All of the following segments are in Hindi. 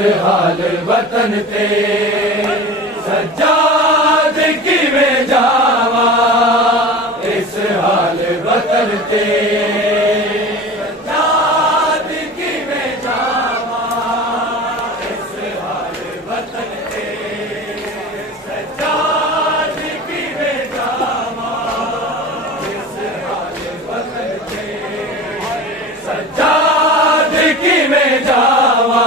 हाल वतन ते सज्जाद किवें जावा, इस हाल वतन ते सज्जाद किवें जावा, इस हाल वतन ते सज्जाद किवें जावा, इस हाल वतन ते सज्जाद किवें जावा,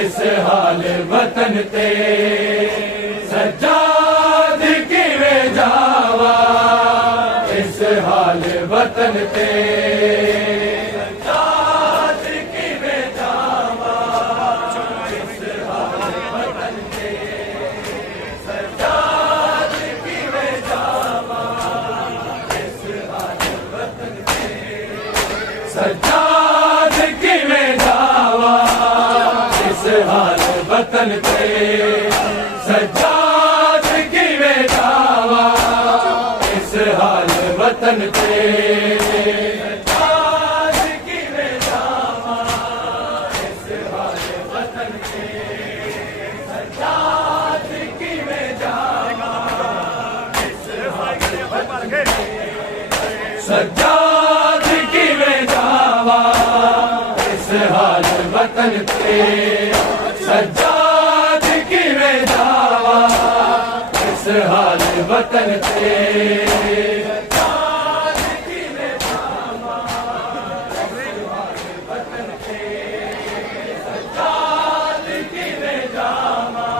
इस हाल वतन ते सज्जाद किवें जावा, इस हाल वतन ते सज्जाद किवें जावा, इस हाल वतन ते सज्जाद किवें जावा, इस हाल वतन ते सज्जाद किवें जावा, इस हाल वतन ते सज्जाद किवें जावा, इस हाल वतन ते सज्जाद किवें जावा, इस हाल वतन ते सज्जाद किवें जावा, इस हाल वतन ते सज्जाद किवें जावा, इस हाल वतन ते सज्जाद किवें जावा, इस हाल वतन ते सज्जाद किवें जावा, इस हाल वतन ते सज्जाद किवें जावा, इस हाल वतन ते सज्जाद किवें जावा,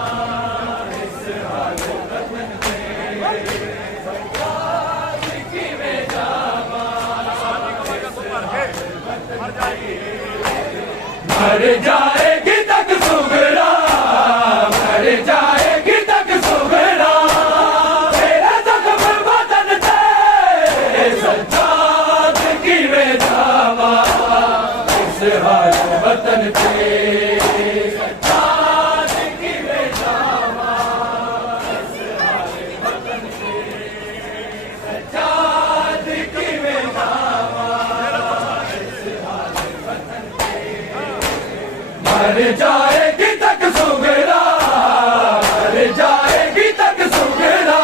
मर जाएगी तक सुगरा, मर जाएगी तक सुगरा, तेरे जख्म वतन ते सज्जाद किवें जावा, इस हाल वतन ते सज्जाद किवें जावा, इस हाल वतन ते सज्जाद किवें जावा, इस हाल वतन ते मर जाएगी तक सुगरा, मर जाएगी तक सुगरा,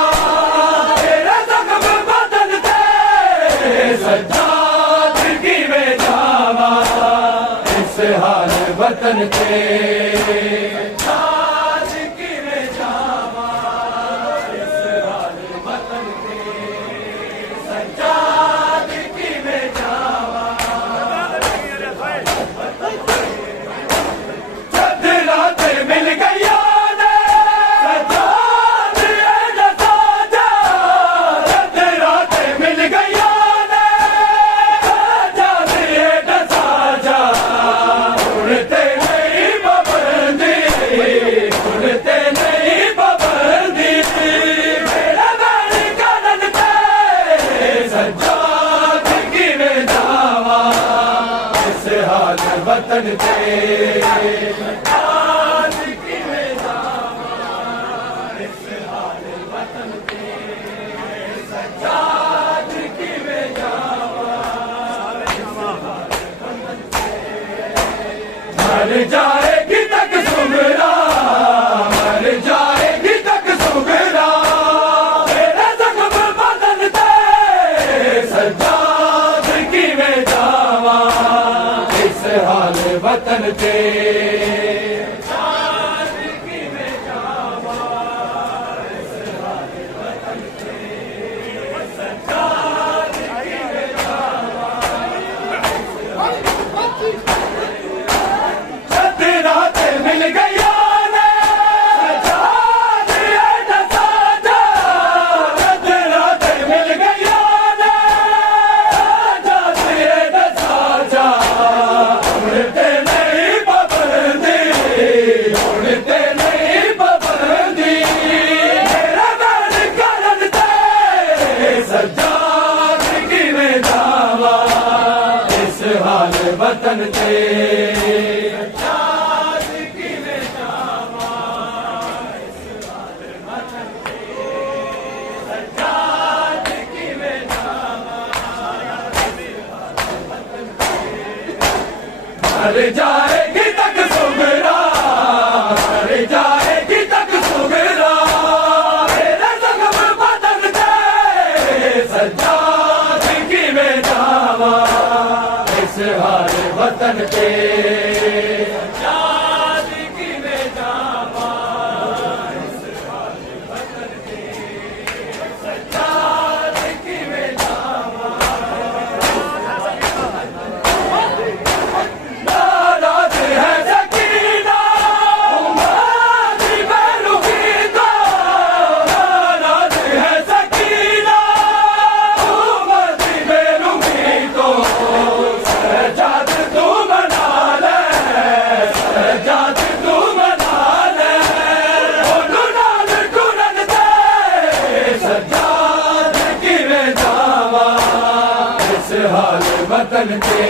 तेरे जख्म वतन ते सज्जाद किवें जावा, इस हाल वतन ते सज्जाद किवें जावा, इस हाल वतन ते सज्जाद किवें जावा, मिल गया ने सज्जाद एड़ा साजा, रात मिल गया ने सज्जाद एड़ा साजा, उड़ते नहीं पाबंदी, उड़ते नहीं पाबंदी, मेरा बैल करन ते सज्जाद किवें जावा, इस हाल वतन ते मर जाएगी तक सुगरा, मर जाएगी तक सुगरा, तेरे जख्म वतन ते सज्जाद किवें जावा, इस हाल वतन ते सज्जाद किवें जावा, इस हाल वतन ते सज्जाद किवें जावा, रात मिल गया ने सज्जाद एड़ा साजा, रात मिल गया ने सज्जाद एड़ा साजा, उड़ते नहीं पाबंदी, उड़ते नहीं पाबंदी, मेरा बैल करन ते सज्जाद किवें जावा, इस हाल वतन ते मर जाएगी तक सुगरा, हाल वतन ते हाल वतन ते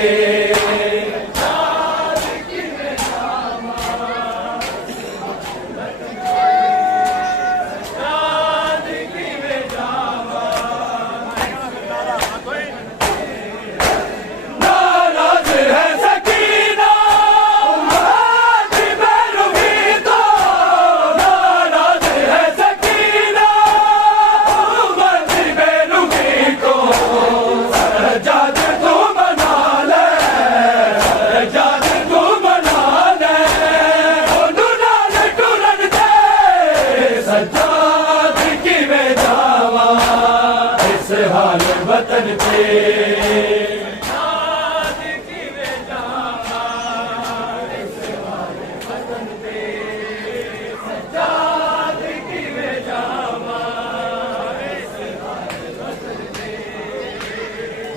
हाल वतन ते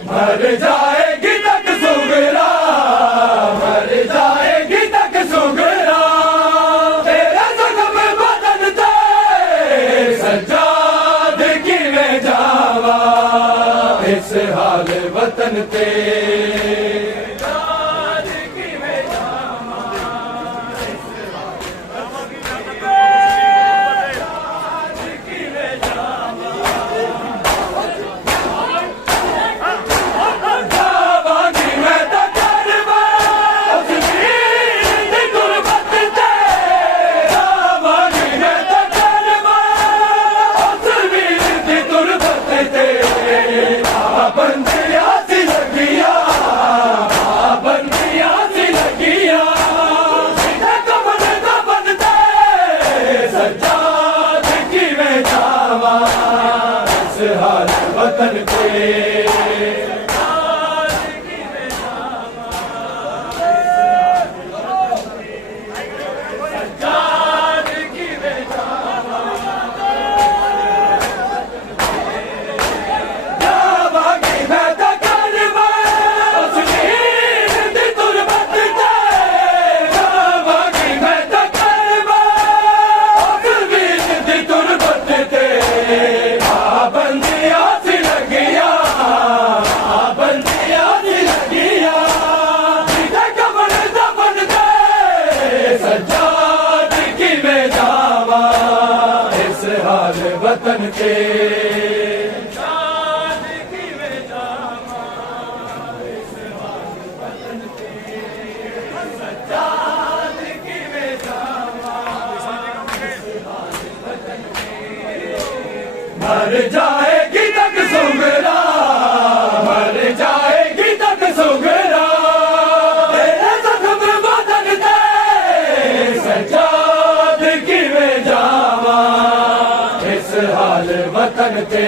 मर जाएगी तक सुगरा, मर जाएगी तक सुगरा, तेरे जख्म बदन ते सज्जाद की में जावा इस हाल वतन ते हाल वतन ते हाल वतन ते मर जाएगी तक सुगरा, मर जाएगी तक सुगरा, तेरे जख्म बदन ते सज्जाद की में जावा इस हाल वतन ते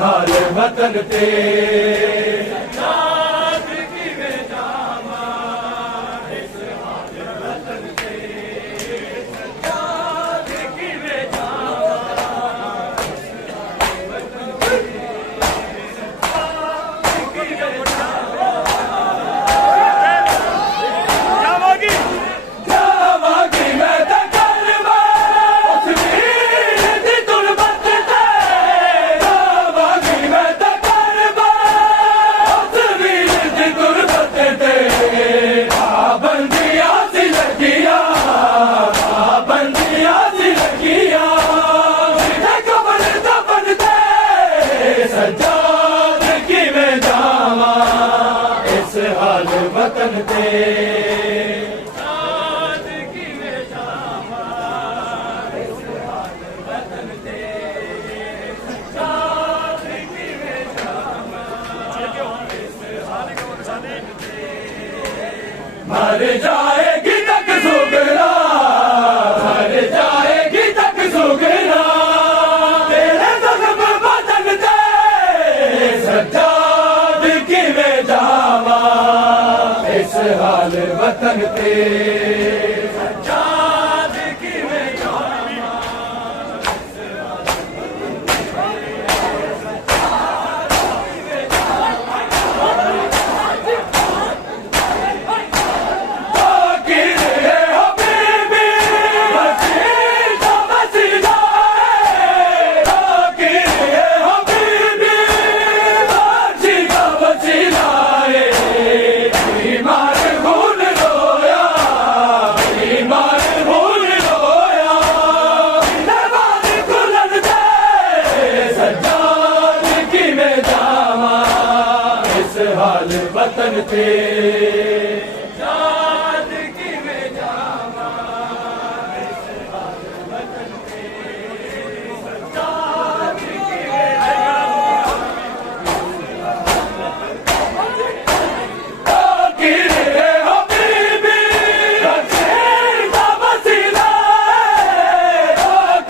हाल वतन ते वतन ते मर जाएगी तक सुगरा, मर जाएगी तक सुगरा, तेरे जख्म बदन ते सज्जाद की में जावा, इस हाल वतन ते सज्जाद की में जावा। हाल वतन ते जाद की में जावा, इस हाल वतन ते जाद की में जावा। किरे हो बीबी रखीर दा वसीला,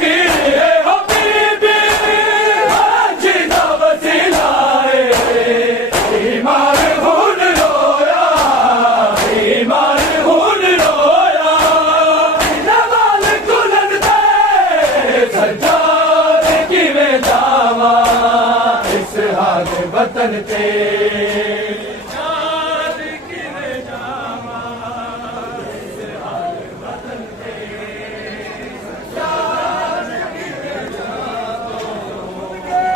किरे हो बीबी हाजी दा वसीला, वतन ते जाद की में जावा, इस हाल वतन ते जाद की में जावा।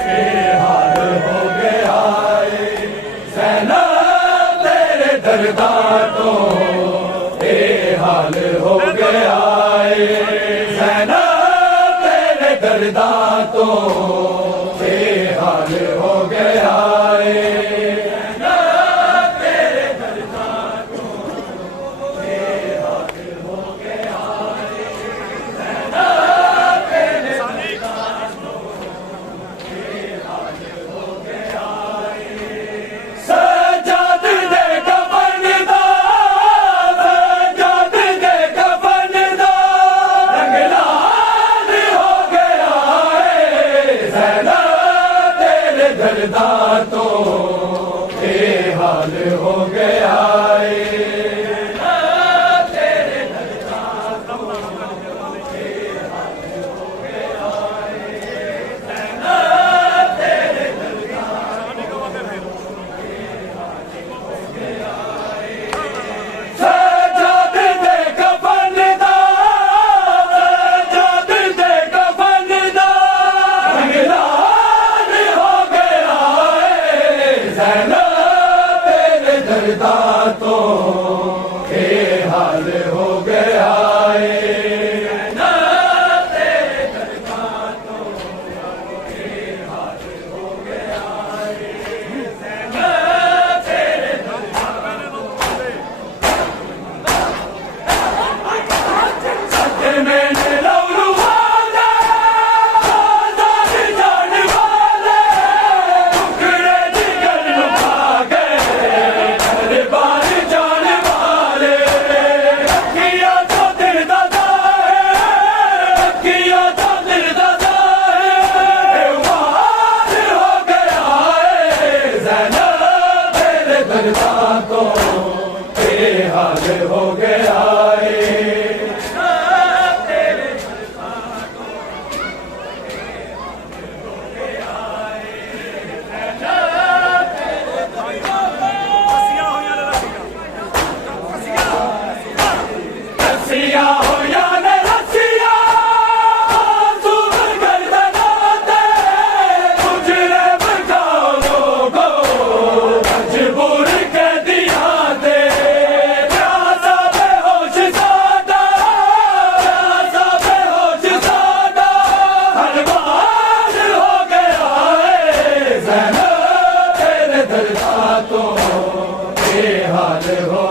बेहाल हो गया ज़ैनब तेरे दरदार तो, बेहाल हो गया ज़ैनब तेरे दरदार तो, बेहाल हो गया तेरे दरदार तो, बेहाल हो गया तेरे दरदार तो, बेहाल हो गया। सज्जाद दे कफन दा, सज्जाद दे कफन दा रंग लाल हो गया ज़ैनब तेरे दरदार तो, बेहाल हो गया तेरे दरदार तो, बेहाल हो गया तेरे दरदार तो, बेहाल हो गया। सज्जाद दे कफन दा, सज्जाद दे कफन दा रंग लाल हो गया ज़ैनब तेरे दरदार तो, बेहाल हो गया ज़ैनब तेरे दरदार तो, बेहाल हो गया ज़ैनब तेरे दरदार तो। सत्य में लौरू वाले आजाद जाने वाले, टुकड़े जिगर नु खा गए दरबार जाने वाले, रखिया तो दिल दादा है, रखिया तो दिल दादा है, बेवार हो गया ज़ैनब तेरे दरदार तो, बेहाल हो गया रसिया हो या न रसिया, मासूम गर्दना दे मुझे बचाओ लोगो, मजबूर के दिया दे प्यासा बेहोश सादा, प्यासा बेहोश सादा हरबाज हो गया ज़ैनब तेरे दरदार तो, बेहाल हो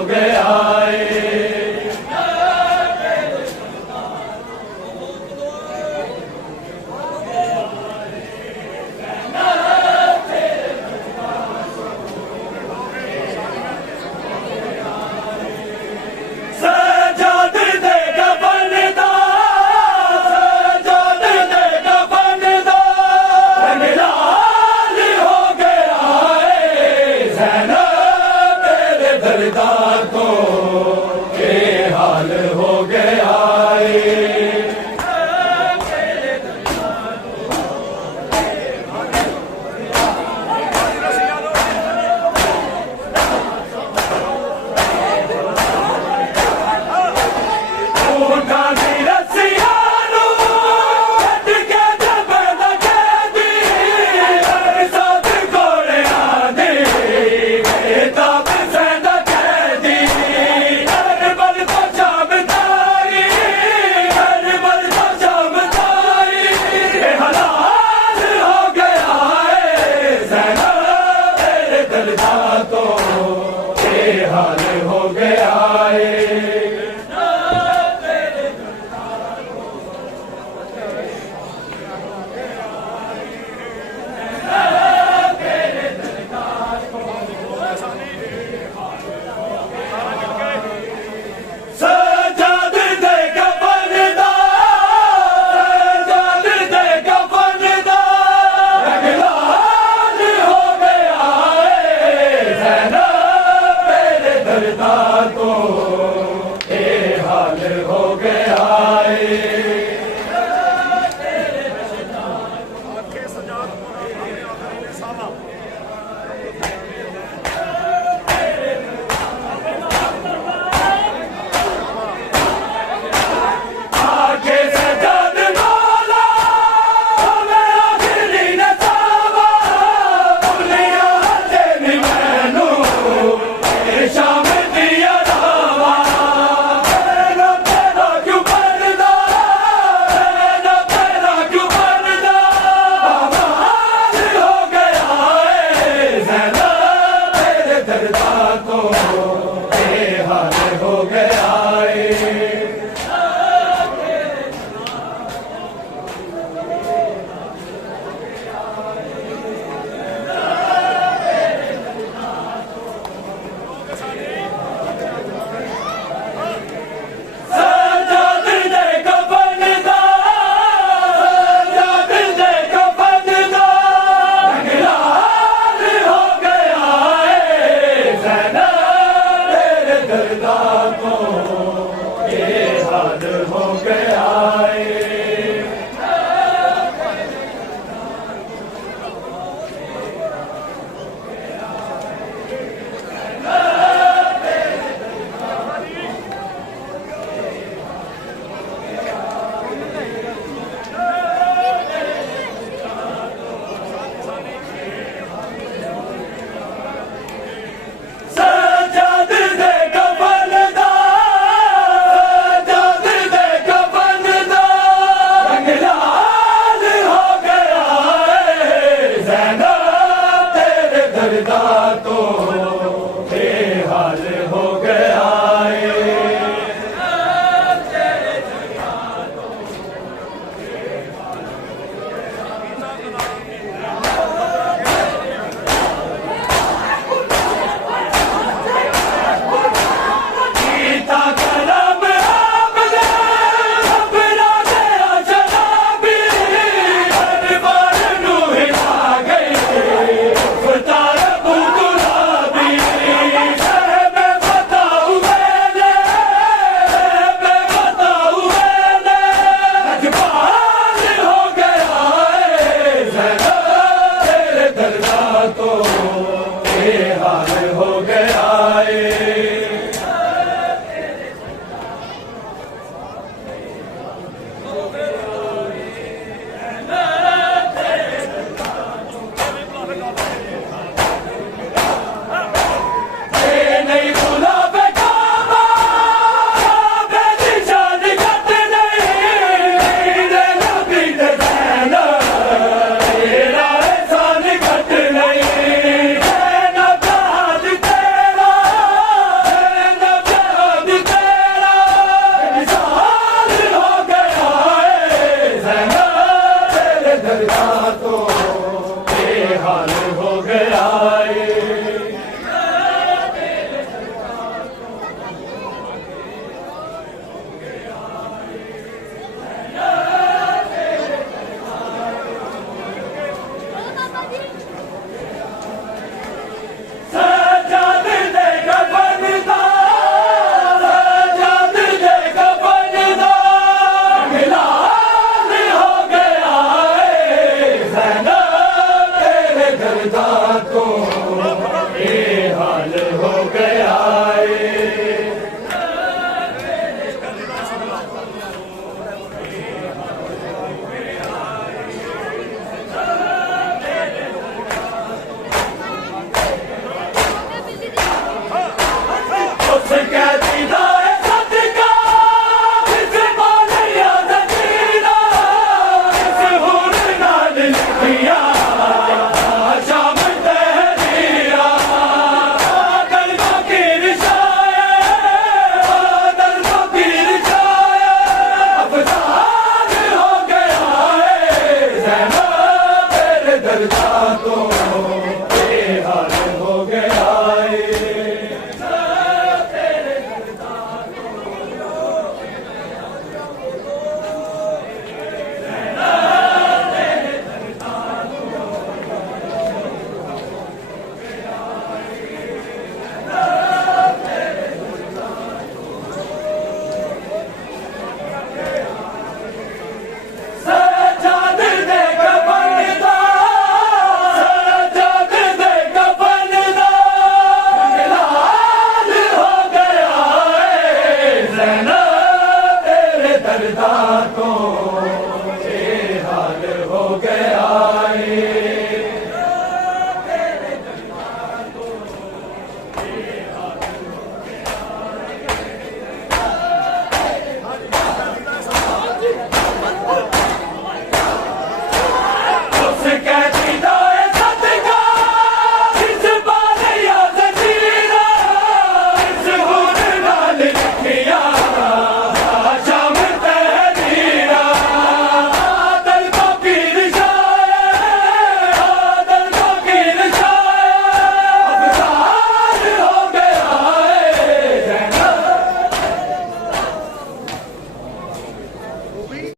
दर्दा तो ये हाल हो गया है। तो